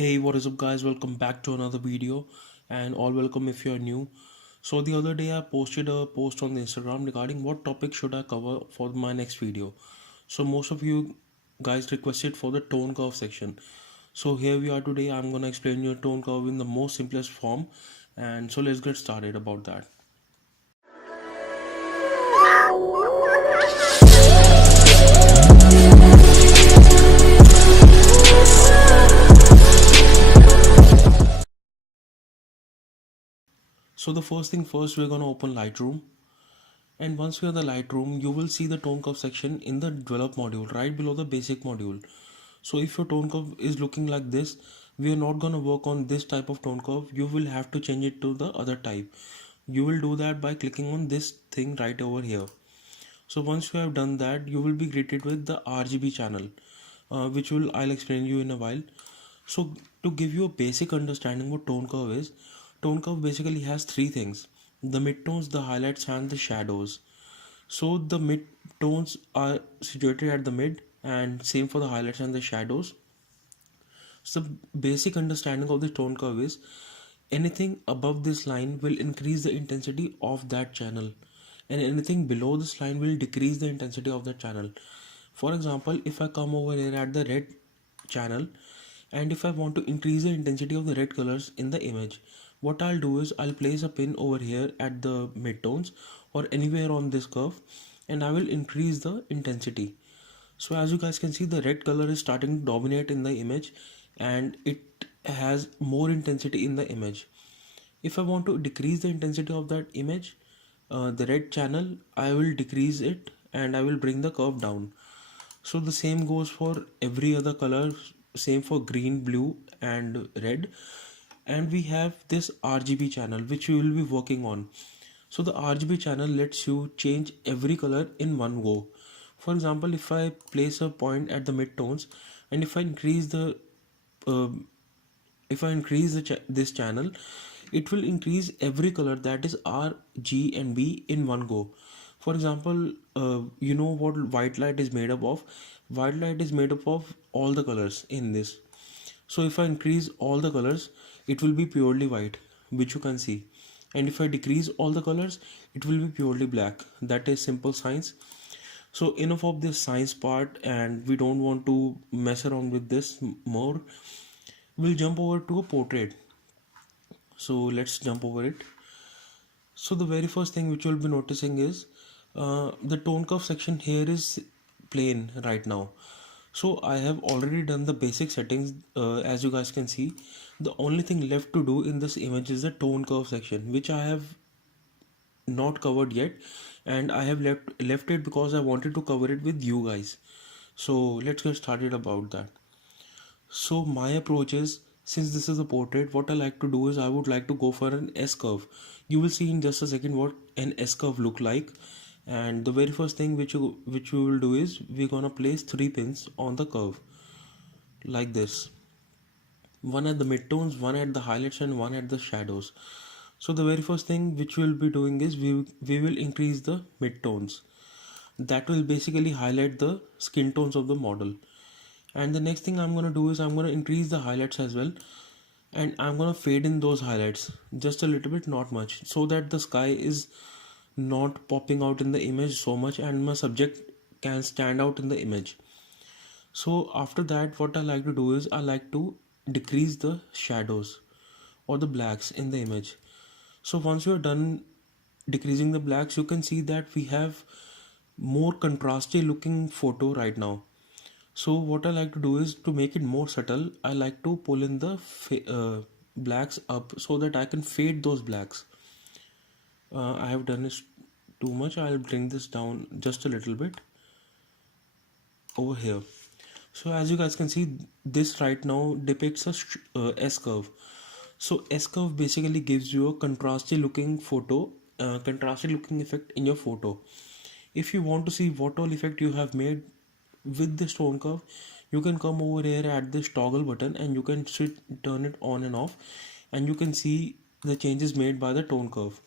Hey, what is up, guys? Welcome back to another video, and all welcome if you're new. So, the other day I posted a post on the Instagram regarding what topic should I cover for my next video. So, most of you guys requested for the tone curve section. So, here we are today. I'm gonna explain your tone curve in the most simplest form, and so let's get started about that. So, the first thing first, we're gonna open Lightroom. And once we are in the Lightroom, you will see the tone curve section in the develop module right below the basic module. So if your tone curve is looking like this, we are not going to work on this type of tone curve. You will have to change it to the other type. You will do that by clicking on this thing right over here. So once you have done that, you will be greeted with the RGB channel, which will I'll explain you in a while. So to give you a basic understanding what tone curve is, tone curve basically has three things: the midtones, the highlights, and the shadows. So the mid tones are situated at the mid, and same for the highlights and the shadows. So basic understanding of the tone curve is anything above this line will increase the intensity of that channel, and anything below this line will decrease the intensity of that channel. For example, if I come over here at the red channel, and if I want to increase the intensity of the red colors in the image, what I'll do is I'll place a pin over here at the midtones or anywhere on this curve, and I will increase the intensity. So as you guys can see, the red color is starting to dominate in the image, and it has more intensity in the image. If I want to decrease the intensity of that image, the red channel, I will decrease it and I will bring the curve down. So the same goes for every other color, same for green, blue and red. And we have this RGB channel which we will be working on. So the RGB channel lets you change every color in one go. For example, if I place a point at the midtones, and uh, if I increase this channel, it will increase every color, that is R, G and B, in one go. For example, you know what white light is made up of? White light is made up of all the colors in this. So if I increase all the colors, it will be purely white, which you can see. And if I decrease all the colors, it will be purely black. That is simple science. So enough of this science part, and we don't want to mess around with this more. We'll jump over to a portrait. So let's jump over it. So the very first thing which you'll be noticing is the tone curve section here is plain right now. So I have already done the basic settings, as you guys can see. The only thing left to do in this image is the tone curve section, which I have not covered yet, and I have left it because I wanted to cover it with you guys. So let's get started about that. So my approach is, since this is a portrait, what I like to do is I would like to go for an S curve. You will see in just a second what an S curve look like. And the very first thing which we will do is we're gonna place three pins on the curve like this. One at the midtones, one at the highlights, and one at the shadows. So the very first thing which we'll be doing is we will increase the midtones. That will basically highlight the skin tones of the model. And the next thing I'm going to do is I'm going to increase the highlights as well, and I'm going to fade in those highlights just a little bit, not much, so that the sky is not popping out in the image so much and my subject can stand out in the image. So after that, what I like to do is I like to decrease the shadows or the blacks in the image. So once you're done decreasing the blacks, you can see that we have more contrasty looking photo right now. So what I like to do is, to make it more subtle, I like to pull in the blacks up so that I can fade those blacks. I have done this too much. I'll bring this down just a little bit over here. So as you guys can see, this right now depicts a S curve. So S curve basically gives you a contrasty looking photo, contrasty looking effect in your photo. If you want to see what all effect you have made with this tone curve, you can come over here at this toggle button and you can turn it on and off, and you can see the changes made by the tone curve.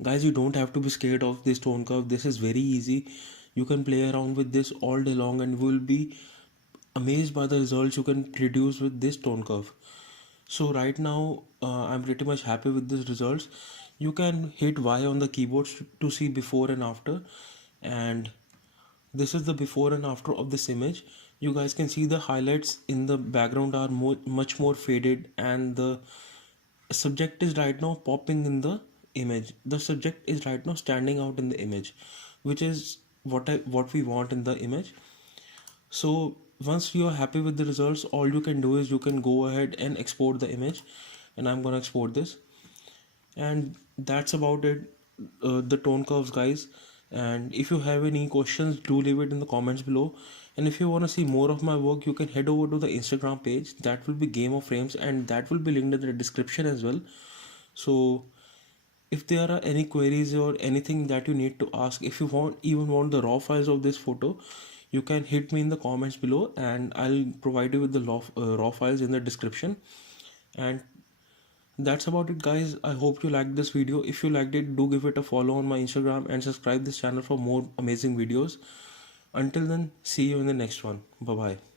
Guys, you don't have to be scared of this tone curve. This is very easy. You can play around with this all day long and will be amazed by the results you can produce with this tone curve. So right now I'm pretty much happy with these results. You can hit Y on the keyboard to see before and after, and this is the before and after of this image. You guys can see the highlights in the background are much more faded, and the subject is right now popping in the image. The subject is right now standing out in the image, which is what we want in the image. So once you are happy with the results, all you can do is you can go ahead and export the image, and I'm gonna export this, and that's about it. The tone curves, guys. And if you have any questions, do leave it in the comments below. And if you want to see more of my work, you can head over to the Instagram page. That will be Game of Frames, and that will be linked in the description as well. So if there are any queries or anything that you need to ask, if you want the raw files of this photo, you can hit me in the comments below, and I'll provide you with the raw files in the description. And that's about it, guys. I hope you liked this video. If you liked it, do give it a follow on my Instagram and subscribe this channel for more amazing videos. Until then, see you in the next one. Bye bye.